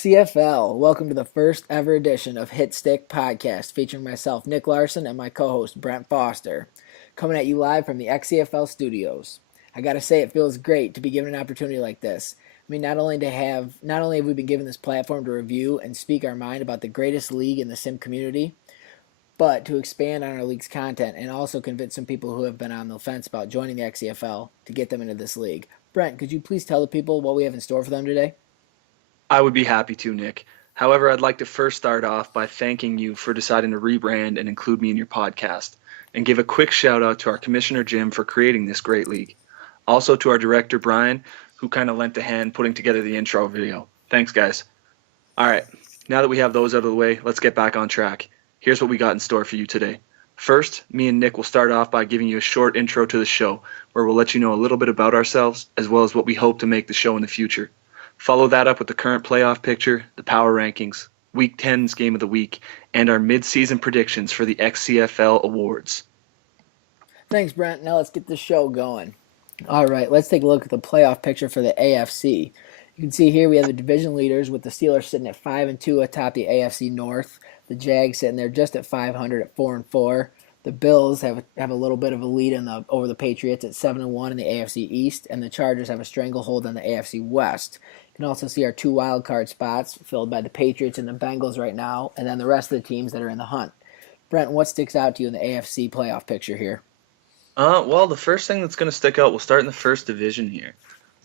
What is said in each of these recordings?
CFL, welcome to the first ever edition of Hitstick Podcast, featuring myself, Nick Larson, and my co-host, Brent Foster, coming at you live from the XCFL studios. I gotta say, it feels great to be given an opportunity like this. I mean, not only have we been given this platform to review and speak our mind about the greatest league in the sim community, but to expand on our league's content and also convince some people who have been on the fence about joining the XCFL to get them into this league. Brent, could you please tell the people what we have in store for them today? I would be happy to, Nick. However, I'd like to first start off by thanking you for deciding to rebrand and include me in your podcast, and give a quick shout out to our Commissioner Jim for creating this great league. Also to our director Brian, who kind of lent a hand putting together the intro video. Thanks, guys. All right, now that we have those out of the way, let's get back on track. Here's what we got in store for you today. First, me and Nick will start off by giving you a short intro to the show, where we'll let you know a little bit about ourselves, as well as what we hope to make the show in the future. Follow that up with the current playoff picture, the power rankings, Week 10's Game of the Week, and our mid-season predictions for the XCFL Awards. Thanks, Brent. Now let's get the show going. All right, let's take a look at the playoff picture for the AFC. You can see here we have the division leaders with the Steelers sitting at 5-2 atop the AFC North. The Jags sitting there just at 500 at 4-4. The Bills have a little bit of a lead over the Patriots at 7-1 in the AFC East, and the Chargers have a stranglehold on the AFC West. You can also see our two wild card spots filled by the Patriots and the Bengals right now, and then the rest of the teams that are in the hunt. Brent, what sticks out to you in the AFC playoff picture here? Well, the first thing that's going to stick out, we'll start in the first division here.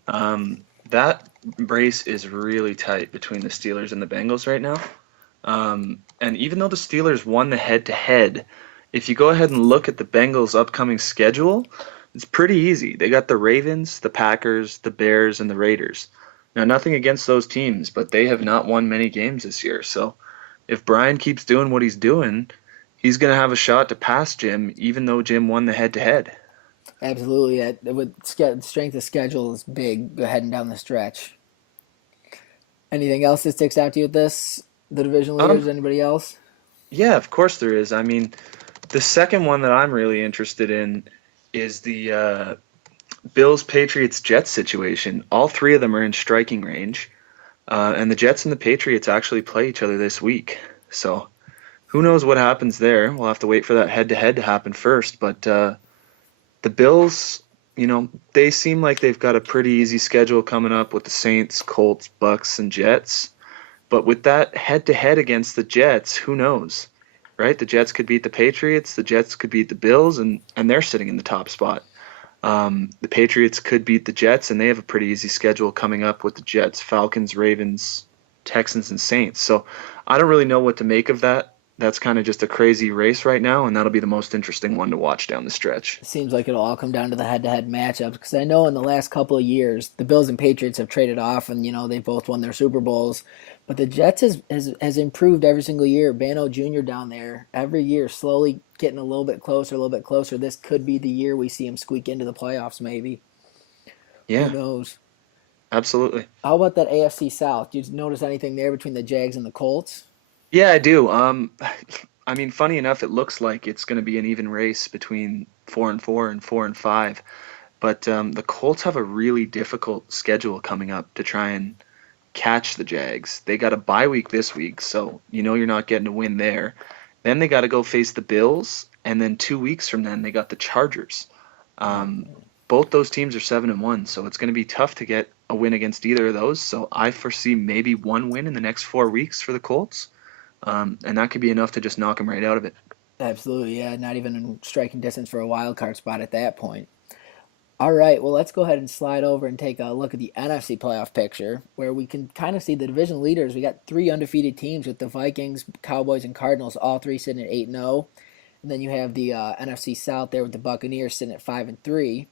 That race is really tight between the Steelers and the Bengals right now. And even though the Steelers won the head-to-head, if you go ahead and look at the Bengals' upcoming schedule, it's pretty easy. They got the Ravens, the Packers, the Bears, and the Raiders. Now, nothing against those teams, but they have not won many games this year. So if Brian keeps doing what he's doing, he's going to have a shot to pass Jim, even though Jim won the head-to-head. Absolutely. Strength of schedule is big heading down the stretch. Anything else that sticks out to you with this? The division leaders, anybody else? Yeah, of course there is. I mean, the second one that I'm really interested in is the Bills, Patriots, Jets situation. All three of them are in striking range, and the Jets and the Patriots actually play each other this week. So who knows what happens there? We'll have to wait for that head-to-head to happen first. But the Bills, they seem like they've got a pretty easy schedule coming up with the Saints, Colts, Bucks, and Jets. But with that head-to-head against the Jets, who knows, right? The Jets could beat the Patriots, the Jets could beat the Bills, and they're sitting in the top spot. The Patriots could beat the Jets, and they have a pretty easy schedule coming up with the Jets, Falcons, Ravens, Texans, and Saints. So I don't really know what to make of that. That's kind of just a crazy race right now, and that'll be the most interesting one to watch down the stretch. It seems like it'll all come down to the head-to-head matchups, because I know in the last couple of years, the Bills and Patriots have traded off, and, they both won their Super Bowls. But the Jets has improved every single year. Bano Jr. down there, every year, slowly getting a little bit closer. This could be the year we see him squeak into the playoffs, maybe. Yeah. Who knows? Absolutely. How about that AFC South? Did you notice anything there between the Jags and the Colts? Yeah, I do. I mean, funny enough, it looks like it's going to be an even race between 4-4 and 4-5. But the Colts have a really difficult schedule coming up to try and catch the Jags. They got a bye week this week, so you're not getting a win there. Then they got to go face the Bills, and then 2 weeks from then they got the Chargers. Both those teams are 7-1, so it's going to be tough to get a win against either of those. So I foresee maybe one win in the next 4 weeks for the Colts. And that could be enough to just knock them right out of it. Absolutely, yeah. Not even in striking distance for a wild card spot at that point. All right, well, let's go ahead and slide over and take a look at the NFC playoff picture, where we can kind of see the division leaders. We got three undefeated teams with the Vikings, Cowboys, and Cardinals, all three sitting at 8-0. And then you have the NFC South there with the Buccaneers sitting at 5-3.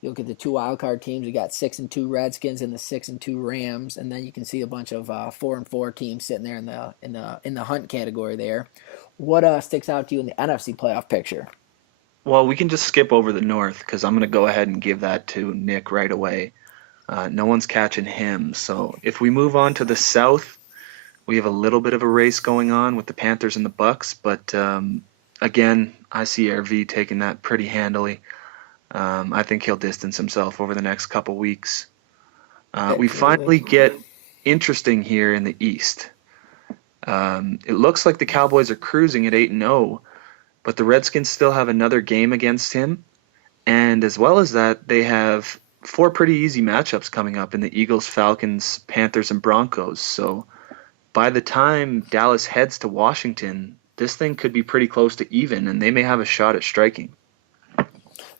You look at the two wild card teams. We got 6-2 Redskins and the 6-2 Rams, and then you can see a bunch of 4-4 teams sitting there in the hunt category there. What sticks out to you in the NFC playoff picture? Well, we can just skip over the North because I'm going to go ahead and give that to Nick right away. No one's catching him. So if we move on to the South, we have a little bit of a race going on with the Panthers and the Bucks, but again, I see RV taking that pretty handily. I think he'll distance himself over the next couple weeks. We Absolutely. finally get interesting here in the East. It looks like the Cowboys are cruising at 8-0, but the Redskins still have another game against him. And as well as that, they have four pretty easy matchups coming up in the Eagles, Falcons, Panthers, and Broncos. So by the time Dallas heads to Washington, this thing could be pretty close to even, and they may have a shot at striking.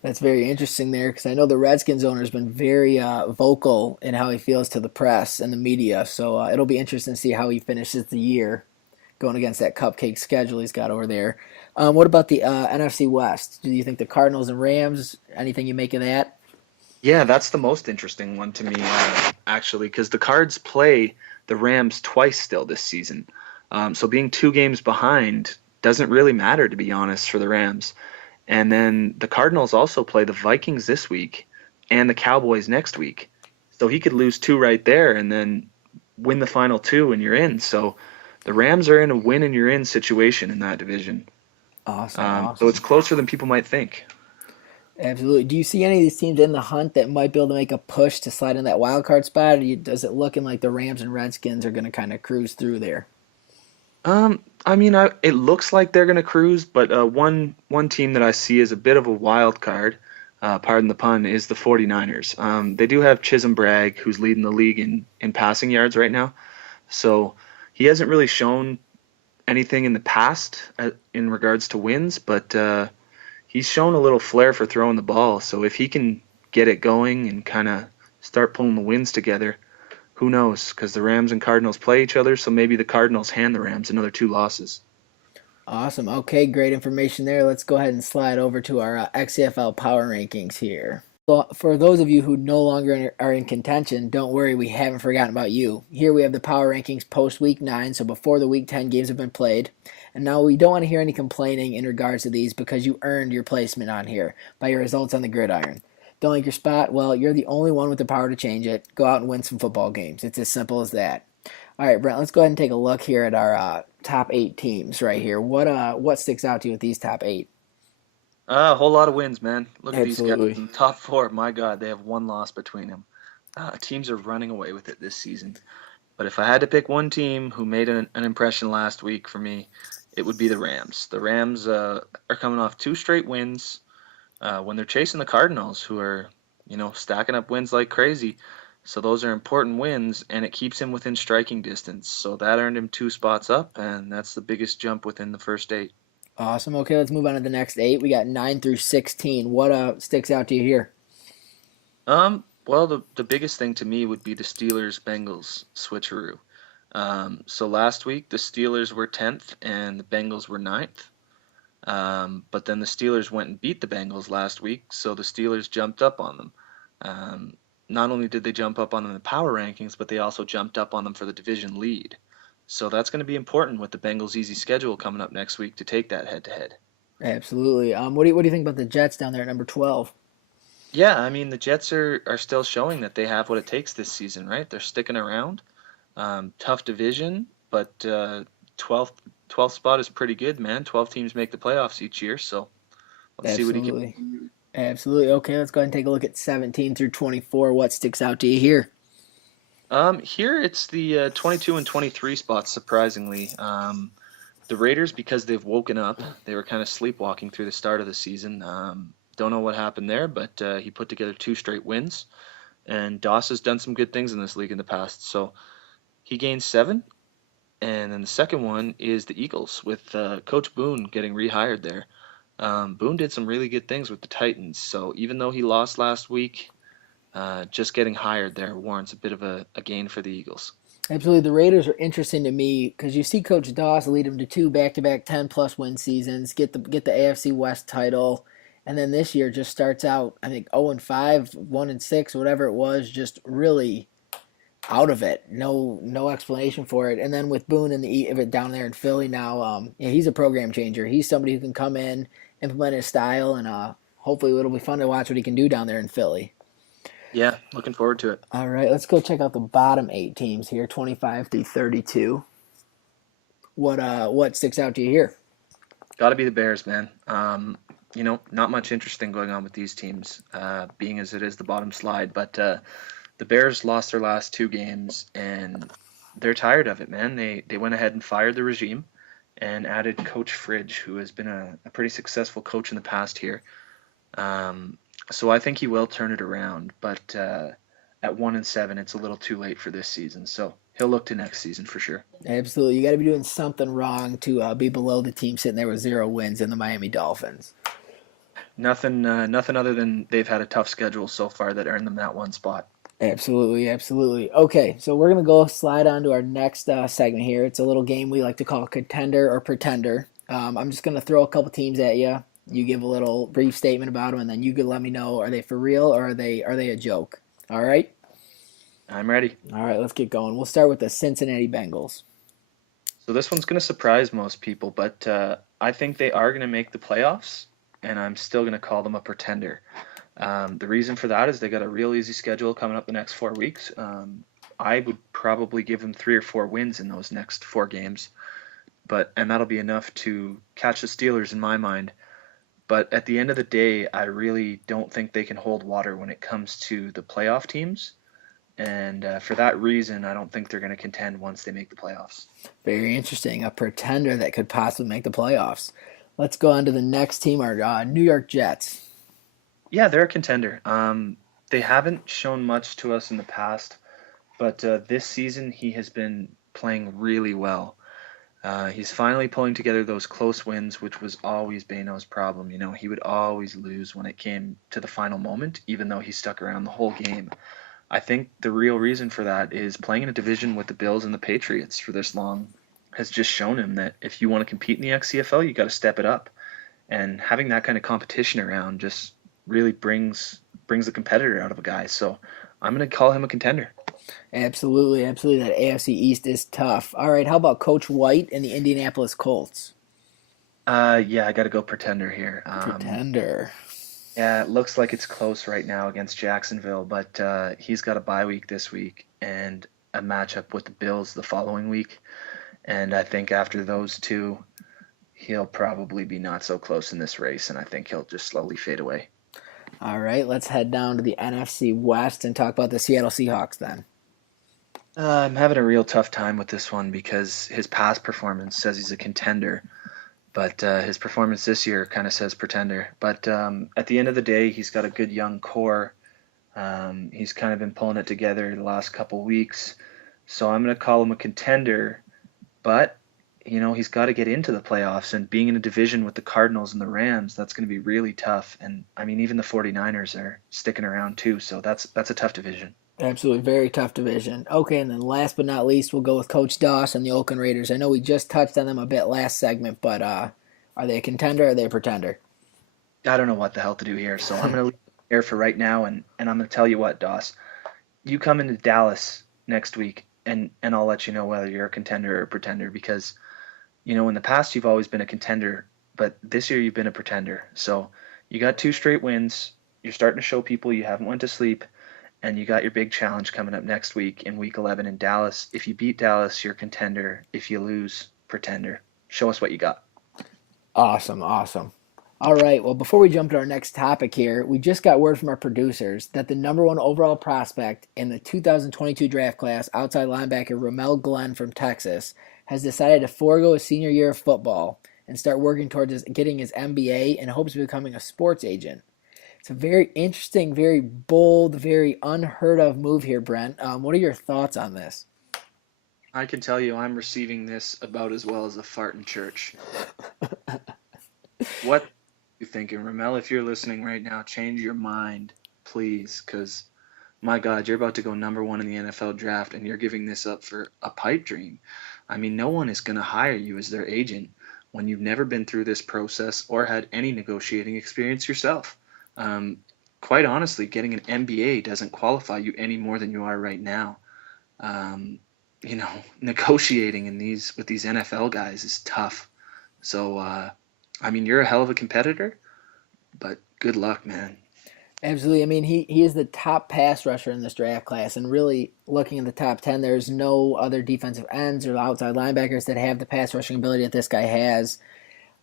That's very interesting there because I know the Redskins owner has been very vocal in how he feels to the press and the media. So it'll be interesting to see how he finishes the year going against that cupcake schedule he's got over there. What about the NFC West? Do you think the Cardinals and Rams? Anything you make of that? Yeah, that's the most interesting one to me, actually, because the Cards play the Rams twice still this season. So being 2 games behind doesn't really matter, to be honest, for the Rams. And then the Cardinals also play the Vikings this week and the Cowboys next week. So he could lose two right there and then win the final two and you're in. So the Rams are in a win and you're in situation in that division. Awesome, So awesome. it's closer than people might think. Absolutely. Do you see any of these teams in the hunt that might be able to make a push to slide in that wild card spot? Or does it looking like the Rams and Redskins are going to kind of cruise through there? I mean, it looks like they're going to cruise, but one team that I see as a bit of a wild card, pardon the pun, is the 49ers. They do have Chisholm Bragg, who's leading the league in passing yards right now. So he hasn't really shown anything in the past in regards to wins, but he's shown a little flair for throwing the ball. So if he can get it going and kind of start pulling the wins together, who knows? Because the Rams and Cardinals play each other, so maybe the Cardinals hand the Rams another two losses. Awesome. Okay, great information there. Let's go ahead and slide over to our XCFL power rankings here. Well, for those of you who no longer are in contention, don't worry, we haven't forgotten about you. Here we have the power rankings post week 9, so before the week 10 games have been played. And now we don't want to hear any complaining in regards to these because you earned your placement on here by your results on the gridiron. Don't like your spot? Well, you're the only one with the power to change it. Go out and win some football games. It's as simple as that. All right, Brent, let's go ahead and take a look here at our top 8 teams right here. What sticks out to you with these top 8? A whole lot of wins, man. Look at these guys Absolutely. in the top four. My God, they have one loss between them. Teams are running away with it this season. But if I had to pick one team who made an impression last week for me, it would be the Rams. The Rams are coming off 2 straight wins when they're chasing the Cardinals, who are, stacking up wins like crazy. So those are important wins, and it keeps him within striking distance. So that earned him 2 spots up, and that's the biggest jump within the first 8. Awesome. Okay, let's move on to the next 8. We got 9 through 16. What sticks out to you here? Well, the biggest thing to me would be the Steelers-Bengals switcheroo. So last week the Steelers were 10th and the Bengals were 9th. But then the Steelers went and beat the Bengals last week, so the Steelers jumped up on them. Not only did they jump up on them in the power rankings, but they also jumped up on them for the division lead. So that's going to be important with the Bengals' easy schedule coming up next week to take that head-to-head. Absolutely. What do you think about the Jets down there at number 12? Yeah, I mean, the Jets are still showing that they have what it takes this season, right? They're sticking around. Tough division, but 12th spot is pretty good, man. 12 teams make the playoffs each year, so let's see what he can. Absolutely. Absolutely. Okay, let's go ahead and take a look at 17 through 24. What sticks out to you here? Here it's the 22 and 23 spots, surprisingly. The Raiders, because they've woken up, they were kind of sleepwalking through the start of the season. Don't know what happened there, but he put together 2 straight wins. And Doss has done some good things in this league in the past. So he gained 7. And then the second one is the Eagles, with Coach Boone getting rehired there. Boone did some really good things with the Titans. So even though he lost last week, just getting hired there warrants a bit of a gain for the Eagles. Absolutely. The Raiders are interesting to me because you see Coach Doss lead them to two back-to-back 10-plus win seasons, get the AFC West title, and then this year just starts out, I think, 0-5, 1-6, whatever it was, just really out of it. No explanation for it. And then with Boone and the down there in Philly now, yeah, he's a program changer. He's somebody who can come in, implement his style, and hopefully it'll be fun to watch what he can do down there in Philly. Yeah, looking forward to it. All right, let's go check out the bottom 8 teams here, 25 through 32. What sticks out to you here? Got to be the Bears, man. Not much interesting going on with these teams, being as it is the bottom slide. But the Bears lost their last 2 games, and they're tired of it, man. They went ahead and fired the regime and added Coach Fridge, who has been a pretty successful coach in the past here. So I think he will turn it around, but at 1-7, it's a little too late for this season. So he'll look to next season for sure. Absolutely, you got to be doing something wrong to be below the team sitting there with 0 wins in the Miami Dolphins. Nothing other than they've had a tough schedule so far that earned them that one spot. Absolutely, absolutely. Okay, so we're going to go slide on to our next segment here. It's a little game we like to call Contender or Pretender. I'm just going to throw a couple teams at you. You give a little brief statement about them, and then you can let me know, are they for real or are they a joke? All right? I'm ready. All right, let's get going. We'll start with the Cincinnati Bengals. So this one's going to surprise most people, but I think they are going to make the playoffs, and I'm still going to call them a pretender. The reason for that is they got a real easy schedule coming up the next 4 weeks. I would probably give them 3 or 4 wins in those next 4 games, and that'll be enough to catch the Steelers in my mind. But at the end of the day, I really don't think they can hold water when it comes to the playoff teams. And for that reason, I don't think they're going to contend once they make the playoffs. Very interesting. A pretender that could possibly make the playoffs. Let's go on to the next team, our New York Jets. Yeah, they're a contender. They haven't shown much to us in the past, but this season he has been playing really well. He's finally pulling together those close wins, which was always Beno's problem. He would always lose when it came to the final moment, even though he stuck around the whole game. I think the real reason for that is playing in a division with the Bills and the Patriots for this long has just shown him that if you want to compete in the XCFL, you got to step it up. And having that kind of competition around just really brings the competitor out of a guy. So I'm going to call him a contender. Absolutely, absolutely. That AFC East is tough. All right, how about Coach White and the Indianapolis Colts? Yeah, I got to go pretender here. Pretender. Yeah, it looks like it's close right now against Jacksonville, but he's got a bye week this week and a matchup with the Bills the following week. And I think after those two, he'll probably be not so close in this race, and I think he'll just slowly fade away. All right, let's head down to the NFC West and talk about the Seattle Seahawks then. I'm having a real tough time with this one because his past performance says he's a contender, but his performance this year kind of says pretender. But at the end of the day, he's got a good young core. He's kind of been pulling it together the last couple weeks, so I'm going to call him a contender, but he's got to get into the playoffs, and being in a division with the Cardinals and the Rams, that's going to be really tough. And I mean, even the 49ers are sticking around too, so that's a tough division. Absolutely, very tough division. Okay, and then last but not least, we'll go with Coach Doss and the Oakland Raiders. I know we just touched on them a bit last segment, but are they a contender or are they a pretender? I don't know what the hell to do here, so I'm going to leave it here for right now, and I'm going to tell you what, Doss. You come into Dallas next week, and I'll let you know whether you're a contender or a pretender, because in the past you've always been a contender, but this year you've been a pretender. So you got 2 straight wins. You're starting to show people you haven't went to sleep, and you got your big challenge coming up next week in Week 11 in Dallas. If you beat Dallas, you're a contender. If you lose, pretender. Show us what you got. Awesome, awesome. All right, well, before we jump to our next topic here, we just got word from our producers that the number 1 overall prospect in the 2022 draft class, outside linebacker Rimal Glenn from Texas, has decided to forego his senior year of football and start working towards getting his MBA in hopes of becoming a sports agent. It's a very interesting, very bold, very unheard of move here, Brent. What are your thoughts on this? I can tell you I'm receiving this about as well as a fart in church. What thinking, Ramel, if you're listening right now, change your mind, please, because my God, you're about to go number one in the NFL draft and you're giving this up for a pipe dream. I mean, no one is going to hire you as their agent when you've never been through this process or had any negotiating experience yourself. Um, Quite honestly, getting an MBA doesn't qualify you any more than you are right now. Um, you know, negotiating with these NFL guys is tough. So, I mean, you're a hell of a competitor, but good luck, man. Absolutely. I mean, he is the top pass rusher in this draft class, and really looking at the top 10, there's no other defensive ends or outside linebackers that have the pass rushing ability that this guy has.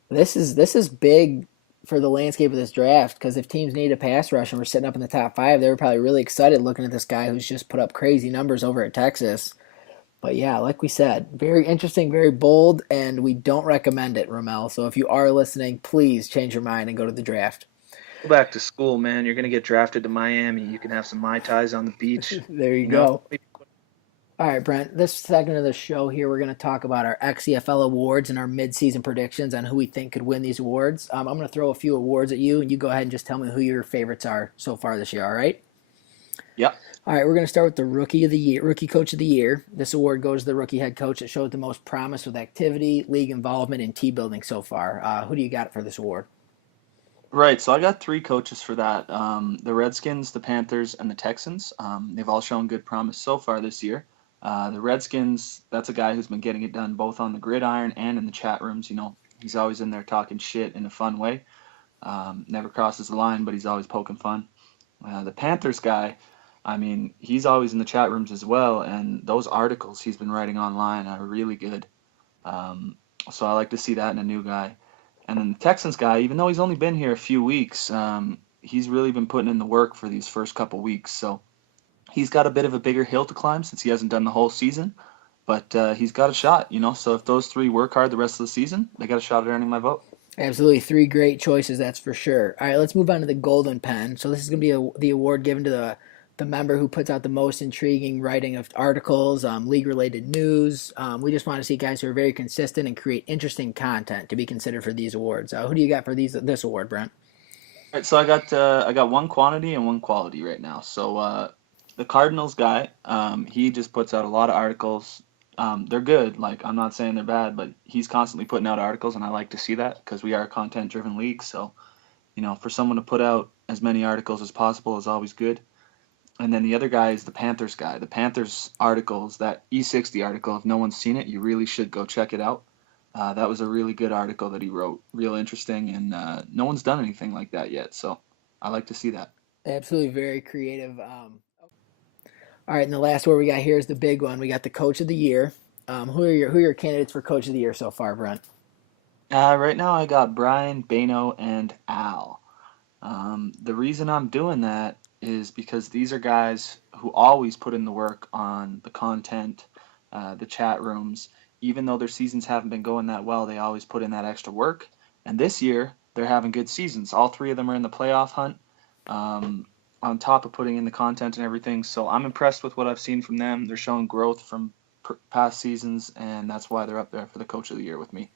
This is big for the landscape of this draft because if teams need a pass rush and we're sitting up in the top 5, they were probably really excited looking at this guy who's just put up crazy numbers over at Texas. But yeah, like we said, very interesting, very bold, and we don't recommend it, Ramel. So if you are listening, please change your mind and go to the draft. Go back to school, man. You're gonna get drafted to Miami. You can have some Mai Tais on the beach. There you You know, go. All right, Brent. This segment of the show here, we're going to talk about our XCFL Awards and our mid-season predictions on who we think could win these awards. I'm going to throw a few awards at you, and you go ahead and just tell me who your favorites are so far this year. All right? yeah. All right. We're going to start with the Rookie of the Year, Rookie Coach of the Year. This award goes to the rookie head coach that showed the most promise with activity, league involvement, and team building so far. Who do you got for this award? Right. So I got three coaches for that. The Redskins, the Panthers, and the Texans. They've all shown good promise so far this year. The Redskins, that's a guy who's been getting it done both on the gridiron and in the chat rooms. You know, he's always in there talking shit in a fun way. Never crosses the line, but he's always poking fun. The Panthers guy, I mean, he's always in the chat rooms as well, and those articles he's been writing online are really good. So I like to see that in a new guy. And then the Texans guy, even though he's only been here a few weeks, he's really been putting in the work for these first couple weeks. So he's got a bit of a bigger hill to climb since he hasn't done the whole season, but he's got a shot, you know. So if those three work hard the rest of the season, they got a shot at earning my vote. Absolutely, three great choices, that's for sure. All right, let's move on to the Golden Pen. So this is going to be the award given to the member who puts out the most intriguing writing of articles, league-related news. We just want to see guys who are very consistent and create interesting content to be considered for these awards. Who do you got for this award, Brent? All right, so I got one quantity and one quality right now. So the Cardinals guy, he just puts out a lot of articles. They're good. Like, I'm not saying they're bad, but he's constantly putting out articles, and I like to see that because we are a content-driven league. So, you know, for someone to put out as many articles as possible is always good. And then the other guy is the Panthers guy. The Panthers articles, that E60 article, if no one's seen it, you really should go check it out. That was a really good article that he wrote, real interesting, and no one's done anything like that yet. So I like to see that. Absolutely, very creative. All right, and the last award we got here is the big one. We got the Coach of the Year. Who are your candidates for Coach of the Year so far, Brent? Right now I got Brian, Bano, and Al. The reason I'm doing that is because these are guys who always put in the work on the content, the chat rooms. Even though their seasons haven't been going that well, they always put in that extra work. And this year, they're having good seasons. All three of them are in the playoff hunt, on top of putting in the content and everything. So I'm impressed with what I've seen from them. They're showing growth from past seasons, and that's why they're up there for the Coach of the Year with me.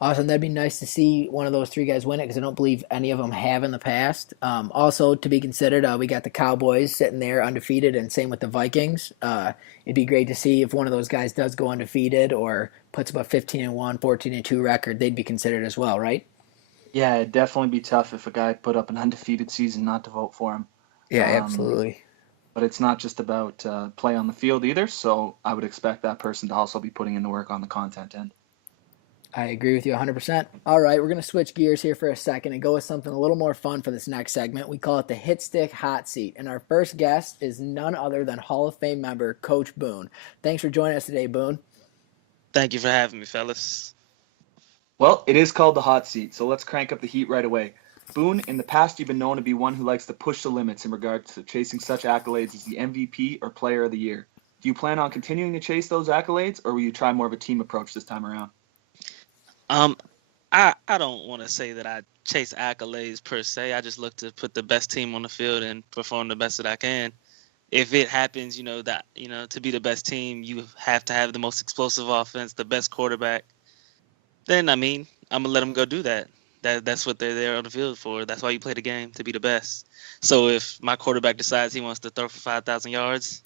Awesome. That'd be nice to see one of those three guys win it because I don't believe any of them have in the past. Also, to be considered, we got the Cowboys sitting there undefeated, and same with the Vikings. It'd be great to see if one of those guys does go undefeated or puts up a 15-1, 14-2 record. They'd be considered as well, right? Yeah, it'd definitely be tough if a guy put up an undefeated season not to vote for him. Yeah, Um, absolutely. but it's not just about play on the field either, so I would expect that person to also be putting in the work on the content end. I agree with you 100%. All right, we're going to switch gears here for a second and go with something a little more fun for this next segment. We call it the Hitstick Hot Seat. And our first guest is none other than Hall of Fame member Coach Boone. Thanks for joining us today, Boone. Thank you for having me, fellas. Well, it is called the hot seat, so let's crank up the heat right away. Boone, in the past you've been known to be one who likes to push the limits in regards to chasing such accolades as the MVP or Player of the Year. Do you plan on continuing to chase those accolades, or will you try more of a team approach this time around? Um, I don't want to say that I chase accolades per se. I just look to put the best team on the field and perform the best that I can. If it happens, to be the best team, you have to have the most explosive offense, the best quarterback. Then, I'm gonna let them go do that. That's what they're there on the field for. That's why you play the game, to be the best. So if my quarterback decides he wants to throw for 5,000 yards,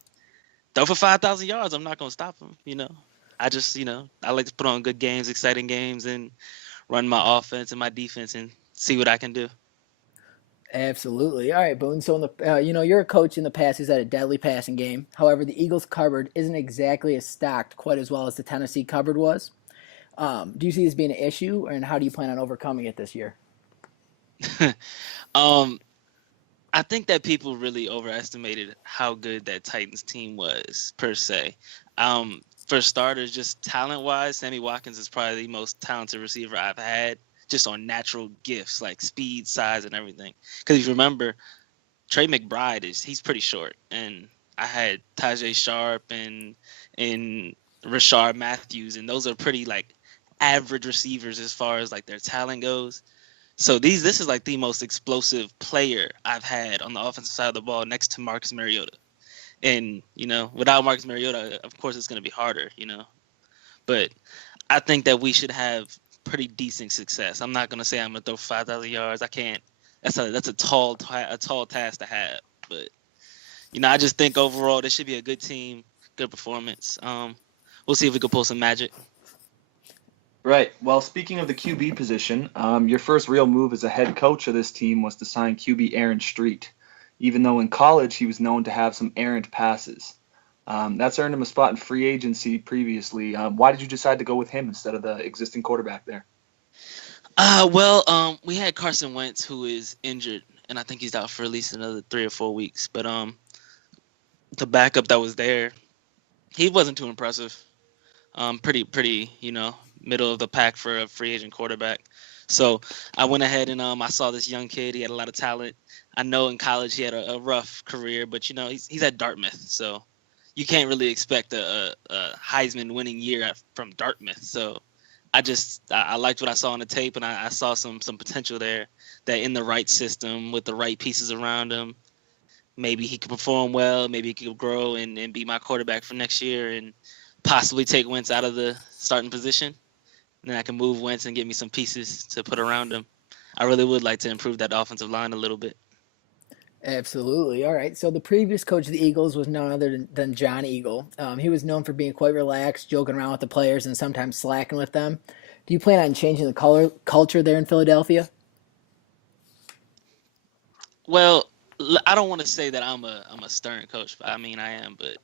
throw for 5,000 yards. I'm not gonna stop him. I just I like to put on good games, exciting games, and run my offense and my defense and see what I can do. Absolutely. All right, Boone. So, you're a coach in the past who's had a deadly passing game. However, the Eagles' cupboard isn't exactly as stocked quite as well as the Tennessee cupboard was. Do you see this being an issue, and how do you plan on overcoming it this year? I think that people really overestimated how good that Titans team was, per se. For starters, just talent-wise, Sammy Watkins is probably the most talented receiver I've had, just on natural gifts like speed, size, and everything. Because if you remember, Trey McBride he's pretty short, and I had Tajay Sharp and Rashard Matthews, and those are pretty like average receivers as far as like their talent goes. So this is like the most explosive player I've had on the offensive side of the ball next to Marcus Mariota. And, without Marcus Mariota, of course it's going to be harder, But I think that we should have pretty decent success. I'm not going to say I'm going to throw 5,000 yards. I can't. That's a tall task to have. But, I just think overall this should be a good team, good performance. We'll see if we can pull some magic. Right. Well, speaking of the QB position, your first real move as a head coach of this team was to sign QB Aaron Street, even though in college he was known to have some errant passes. That's earned him a spot in free agency previously. Why did you decide to go with him instead of the existing quarterback there? We had Carson Wentz, who is injured, and I think he's out for at least another 3 or 4 weeks. But the backup that was there, he wasn't too impressive. Pretty, middle of the pack for a free agent quarterback. So I went ahead and I saw this young kid. He had a lot of talent. I know in college he had a rough career, but he's at Dartmouth, so you can't really expect a Heisman winning year from Dartmouth. So I liked what I saw on the tape, and I saw some potential there that in the right system with the right pieces around him, maybe he could perform well, maybe he could grow and be my quarterback for next year and possibly take Wentz out of the starting position. And then I can move Wentz and get me some pieces to put around him. I really would like to improve that offensive line a little bit. Absolutely. All right. So the previous coach of the Eagles was none other than John Eagle. He was known for being quite relaxed, joking around with the players, and sometimes slacking with them. Do you plan on changing the culture there in Philadelphia? Well, I don't want to say that I'm a stern coach. I mean, I am, but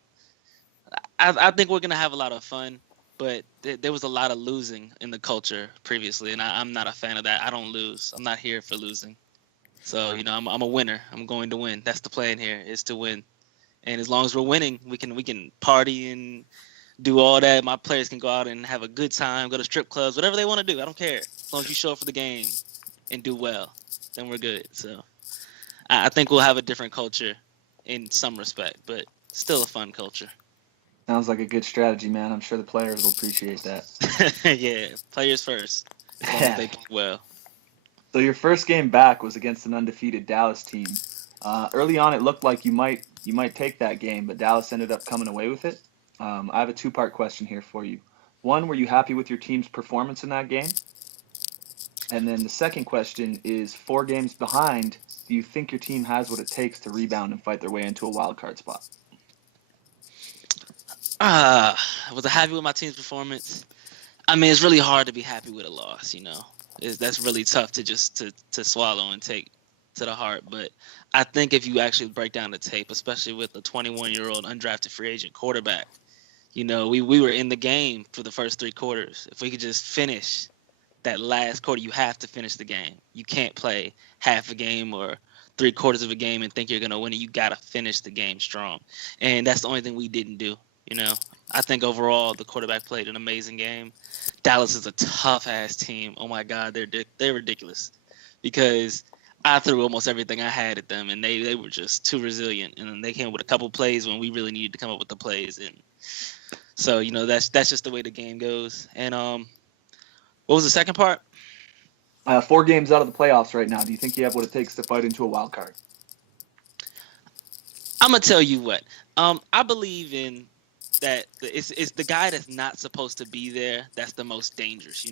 I think we're gonna have a lot of fun. But there was a lot of losing in the culture previously, and I'm not a fan of that. I don't lose. I'm not here for losing. So I'm a winner. I'm going to win. That's the plan here, is to win. And as long as we're winning, we can party and do all that. My players can go out and have a good time, go to strip clubs, whatever they want to do. I don't care. As long as you show up for the game and do well, then we're good. So I think we'll have a different culture in some respect, but still a fun culture. Sounds like a good strategy, man. I'm sure the players will appreciate that. Yeah, players first. As long as they play well. So your first game back was against an undefeated Dallas team. Early on, it looked like you might take that game, but Dallas ended up coming away with it. I have a two-part question here for you. One, were you happy with your team's performance in that game? And then the second question is, 4 games behind, do you think your team has what it takes to rebound and fight their way into a wild card spot? Was I happy with my team's performance? I mean, it's really hard to be happy with a loss, That's really tough to swallow and take to the heart. But I think if you actually break down the tape, especially with a 21-year-old undrafted free agent quarterback, we were in the game for the first 3 quarters. If we could just finish that last quarter, you have to finish the game. You can't play half a game or 3 quarters of a game and think you're going to win it. You got to finish the game strong. And that's the only thing we didn't do. I think overall the quarterback played an amazing game. Dallas is a tough-ass team. Oh, my God, they're ridiculous because I threw almost everything I had at them, and they were just too resilient. And then they came with a couple plays when we really needed to come up with the plays. And so, that's just the way the game goes. And what was the second part? 4 games out of the playoffs right now. Do you think you have what it takes to fight into a wild card? I'm going to tell you what. I believe that it's the guy that's not supposed to be there that's the most dangerous,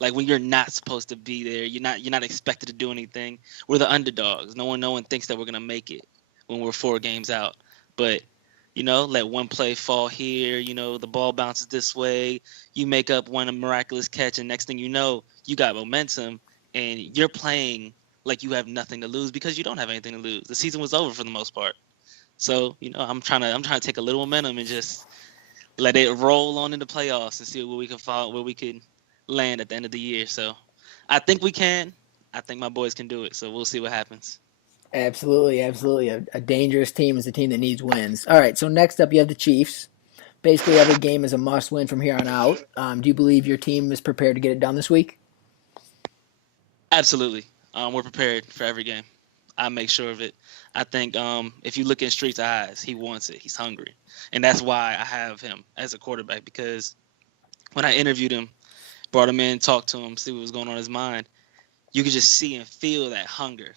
Like when you're not supposed to be there, you're not expected to do anything. We're the underdogs. No one thinks that we're gonna make it when we're 4 games out. But let one play fall here. The ball bounces this way. You make up one miraculous catch, and next thing you know, you got momentum, and you're playing like you have nothing to lose because you don't have anything to lose. The season was over for the most part. So I'm trying to take a little momentum and just let it roll on into playoffs and see where we can fall, where we can land at the end of the year. So I think we can. I think my boys can do it. So we'll see what happens. Absolutely, absolutely. A dangerous team is a team that needs wins. All right, so next up you have the Chiefs. Basically, every game is a must-win from here on out. Do you believe your team is prepared to get it done this week? Absolutely. We're prepared for every game. I make sure of it. I think if you look in Street's eyes, he wants it. He's hungry. And that's why I have him as a quarterback, because when I interviewed him, brought him in, talked to him, see what was going on in his mind, you could just see and feel that hunger.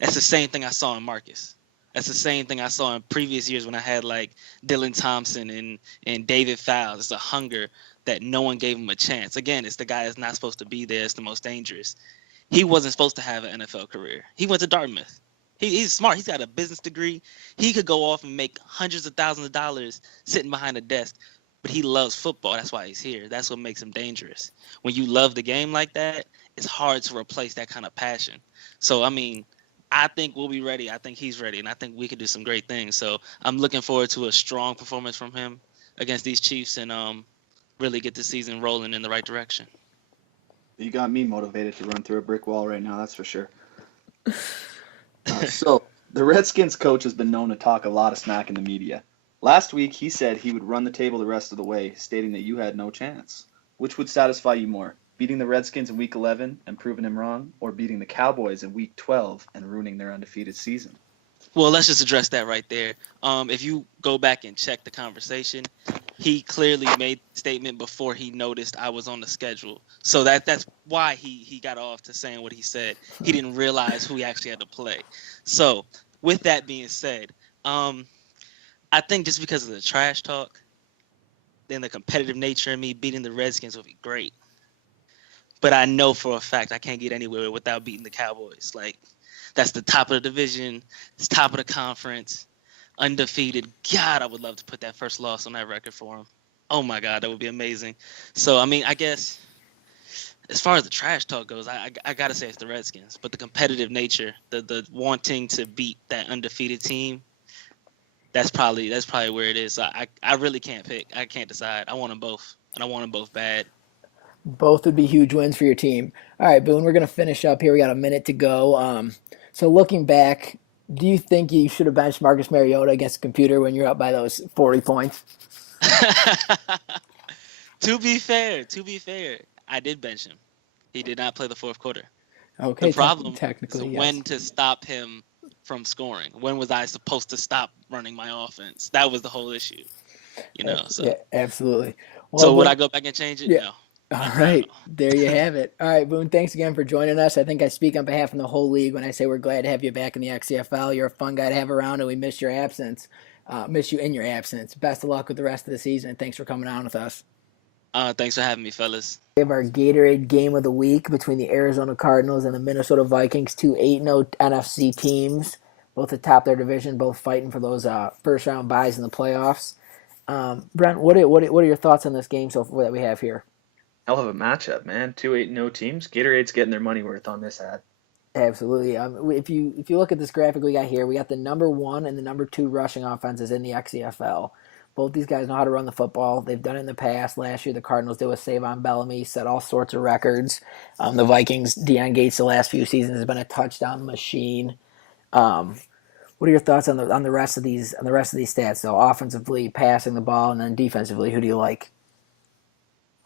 That's the same thing I saw in Marcus. That's the same thing I saw in previous years when I had like Dylan Thompson and David Fowles. It's a hunger that no one gave him a chance. Again, it's the guy that's not supposed to be there. It's the most dangerous. He wasn't supposed to have an NFL career. He went to Dartmouth. He's smart. He's got a business degree. He could go off and make hundreds of thousands of dollars sitting behind a desk, but he loves football. That's why he's here. That's what makes him dangerous. When you love the game like that, it's hard to replace that kind of passion. So, I mean, I think we'll be ready. I think he's ready, and I think we could do some great things. So I'm looking forward to a strong performance from him against these Chiefs and really get the season rolling in the right direction. You got me motivated to run through a brick wall right now, that's for sure. So, the Redskins coach has been known to talk a lot of smack in the media. Last week, he said he would run the table the rest of the way, stating that you had no chance. Which would satisfy you more, beating the Redskins in Week 11 and proving him wrong, or beating the Cowboys in Week 12 and ruining their undefeated season? Well, let's just address that right there. If you go back and check the conversation, he clearly made the statement before he noticed I was on the schedule. So that's why he got off to saying what he said. He didn't realize who he actually had to play. So with that being said, I think just because of the trash talk, then the competitive nature in me, beating the Redskins would be great. But I know for a fact I can't get anywhere without beating the Cowboys. Like, that's the top of the division. It's top of the conference. Undefeated. God, I would love to put that first loss on that record for him. Oh, my God, that would be amazing. So, I mean, I guess as far as the trash talk goes, I got to say it's the Redskins. But the competitive nature, the wanting to beat that undefeated team, that's probably where it is. So I really can't pick. I can't decide. I want them both, and I want them both bad. Both would be huge wins for your team. All right, Boone, we're going to finish up here. We got a minute to go. So looking back, do you think you should have benched Marcus Mariota against the computer when you're up by those 40 points? To be fair, I did bench him. He did not play the fourth quarter. Okay, The problem technically, is yes. when to stop him from scoring. When was I supposed to stop running my offense? That was the whole issue. So Yeah, absolutely. Well, so would Boone, I go back and change it? Yeah. No. all right, there you have it. All right, Boone, thanks again for joining us. I think I speak on behalf of the whole league when I say we're glad to have you back in the XCFL. You're a fun guy to have around, and we miss your absence. Miss you in your absence. Best of luck with the rest of the season, and thanks for coming on with us. Thanks for having me, fellas. We have our Gatorade game of the week between the Arizona Cardinals and the Minnesota Vikings, two 8-0 NFC teams, both atop their division, both fighting for those first-round byes in the playoffs. Brent, what are your thoughts on this game so far that we have here? Hell of a matchup, man. 2 8-0 teams. Gatorade's getting their money worth on this ad. Absolutely. If you look at this graphic we got here, we got the number 1 and the number 2 rushing offenses in the XCFL. Both these guys know how to run the football. They've done it in the past. Last year, the Cardinals did with Savon Bellamy, set all sorts of records. The Vikings, Deion Gates, the last few seasons has been a touchdown machine. What are your thoughts on the rest of these stats? So offensively, passing the ball, and then defensively, who do you like?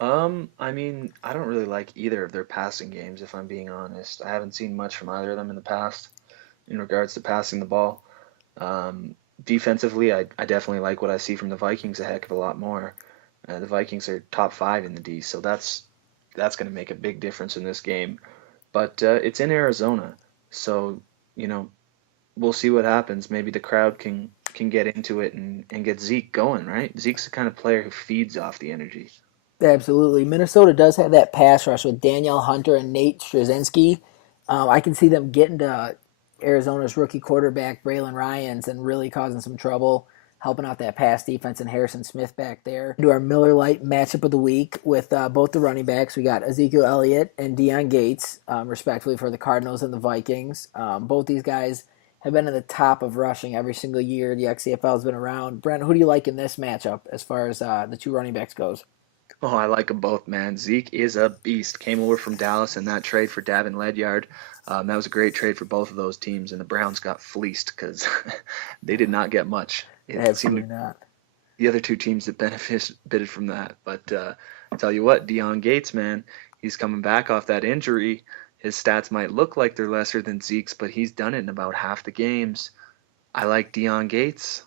I mean, I don't really like either of their passing games, if I'm being honest. I haven't seen much from either of them in the past in regards to passing the ball. Defensively, I definitely like what I see from the Vikings a heck of a lot more. The Vikings are top 5 in the D, so that's going to make a big difference in this game. But it's in Arizona, so we'll see what happens. Maybe the crowd can get into it and get Zeke going, right? Zeke's the kind of player who feeds off the energy. Absolutely. Minnesota does have that pass rush with Danielle Hunter and Nate Straczynski. I can see them getting to Arizona's rookie quarterback, Braylon Ryans, and really causing some trouble, helping out that pass defense and Harrison Smith back there. To our Miller Lite matchup of the week with both the running backs. We got Ezekiel Elliott and Deion Gates, respectively, for the Cardinals and the Vikings. Both these guys have been in the top of rushing every single year the XCFL has been around. Brent, who do you like in this matchup as far as the two running backs goes? Oh, I like them both, man. Zeke is a beast. Came over from Dallas in that trade for Davin Ledyard. That was a great trade for both of those teams, and the Browns got fleeced because they did not get much. It seemed Absolutely not. the other two teams that benefited from that. But I tell you what, Deion Gates, man, he's coming back off that injury. His stats might look like they're lesser than Zeke's, but he's done it in about half the games. I like Deion Gates.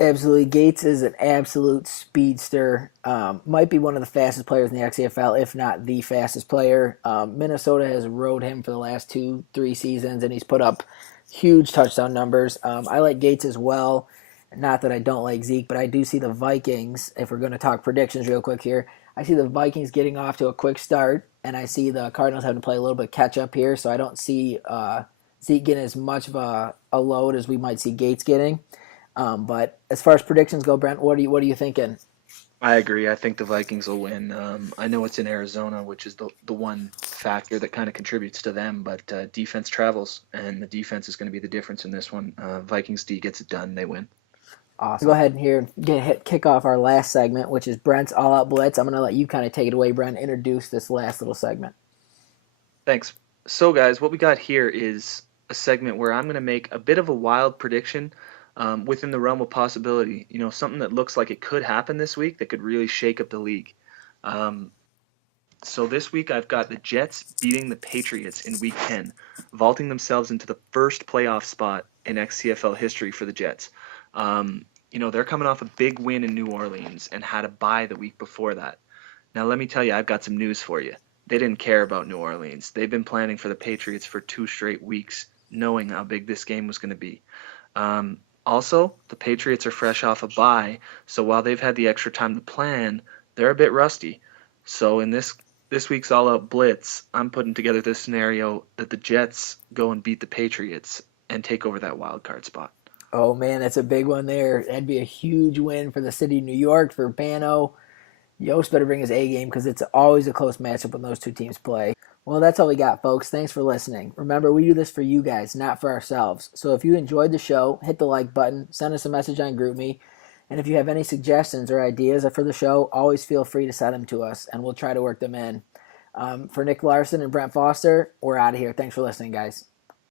Absolutely. Gates is an absolute speedster. Might be one of the fastest players in the XFL, if not the fastest player. Minnesota has rode him for the last 2-3 seasons, and he's put up huge touchdown numbers. I like Gates as well. Not that I don't like Zeke, but I do see the Vikings, if we're going to talk predictions real quick here, I see the Vikings getting off to a quick start, and I see the Cardinals having to play a little bit catch up here, so I don't see Zeke getting as much of a load as we might see Gates getting. But as far as predictions go, Brent, what are you thinking? I agree. I think the Vikings will win. I know it's in Arizona, which is the one factor that kind of contributes to them, but defense travels, and the defense is going to be the difference in this one. Vikings D gets it done. They win. Awesome. Go ahead and here kick off our last segment, which is Brent's All Out Blitz. I'm going to let you kind of take it away, Brent. Introduce this last little segment. Thanks. So, guys, what we got here is a segment where I'm going to make a bit of a wild prediction within the realm of possibility. You know, something that looks like it could happen this week that could really shake up the league. So this week I've got the Jets beating the Patriots in Week 10, vaulting themselves into the first playoff spot in XCFL history for the Jets. You know, they're coming off a big win in New Orleans and had a bye the week before that. Now, let me tell you, I've got some news for you. They didn't care about New Orleans. They've been planning for the Patriots for 2 straight weeks, knowing how big this game was going to be. Also, the Patriots are fresh off a bye, so while they've had the extra time to plan, they're a bit rusty. So in this week's All-Out Blitz, I'm putting together this scenario that the Jets go and beat the Patriots and take over that wild card spot. Oh, man, that's a big one there. That'd be a huge win for the city of New York, for Bano. Yost better bring his A game because it's always a close matchup when those two teams play. Well, that's all we got, folks. Thanks for listening. Remember, we do this for you guys, not for ourselves. So if you enjoyed the show, hit the like button, send us a message on GroupMe, and if you have any suggestions or ideas for the show, always feel free to send them to us, and we'll try to work them in. For Nick Larson and Brent Foster, we're out of here. Thanks for listening, guys.